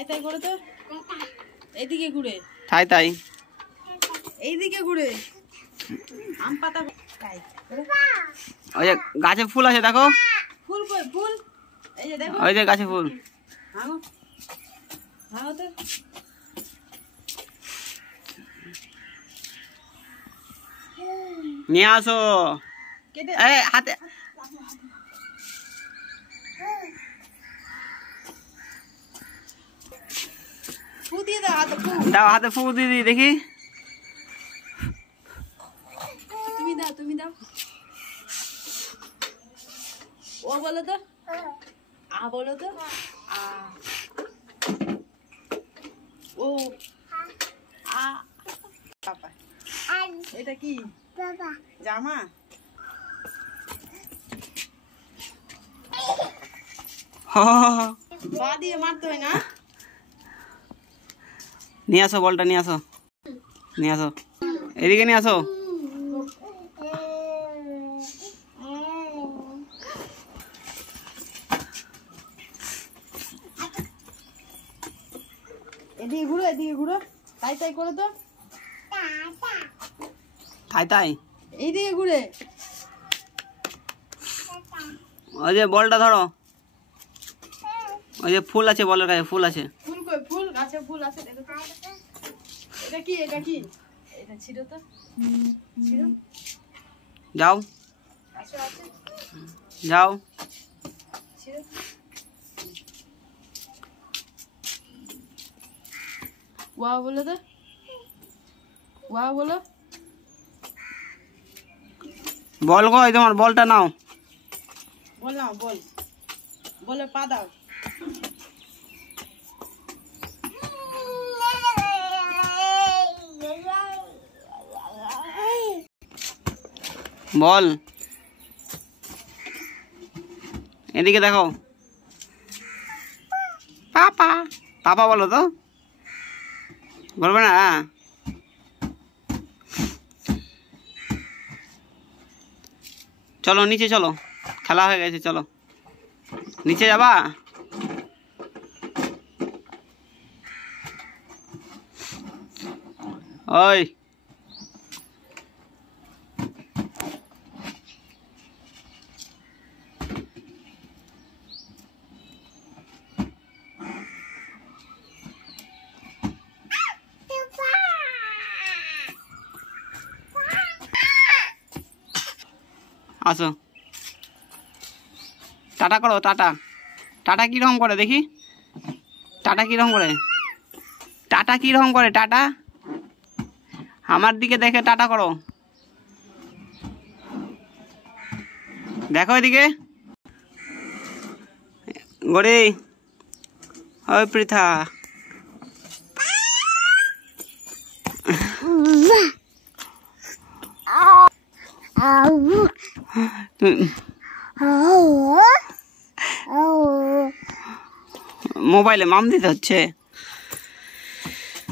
তাই তাই করে তো, এইদিকে ঘুরে তাই তাই, এইদিকে ঘুরে আম পাতা। ওই যে গাছে ফুল আছে দেখো, ফুল কই ফুল, এই যে দেখো, ওই যে গাছে ফুল। ভাঙো ভাঙো তো, নিয়ে আসো। কেটে এই হাতে ফু দিয়ে দাও, হাতে ফু দাও, হাতে ফু দিয়ে দিই দেখি। তুমি দাও, তুমি দাও। ও বলো তো, আ বলো তো, আ ও আ। পাপা এটা কি জামা? পা দিয়ে মারতে হয় না। নিয়ে আসো বলটা, নিয়ে আসো, নিয়ে আসো, এদিকে নিয়ে আসো। এদিকে ঘুরো, এদিকে ঘুরো, তাই তাই করে তো, তাই তাই, এইদিকে ঘুরে। ওই যে বলটা ধরো, ওই যে ফুল আছে বলের কাছে, ফুল আছে। ফুল কই ফুল, গাছে ফুল আছে দেখো তো। এটা কি, এটা কি, এটা ছিল তো, ছিল, যাও আছে আছে, যাও। ছিল। ওয়া বলো তো, ওয়া বলো। বল কই তোমার, বলটা নাও। বল নাও, বল, বলে পা দাও। বল, এদিকে দেখো। পাপা, পাপা বলো তো, বলবে না? চলো নিচে চলো, খেলা হয়ে গেছে, চলো নিচে যাবা। ওই আসো, টাটা করো, টাটা। টাটা কীরকম করে দেখি, টাটা কীরকম করে, টাটা কীরকম করে, টাটা আমার দিকে দেখে টাটা করো, দেখো এদিকে। গড়ি, ওই পৃথা, মোবাইলে মাম দিতে হচ্ছে।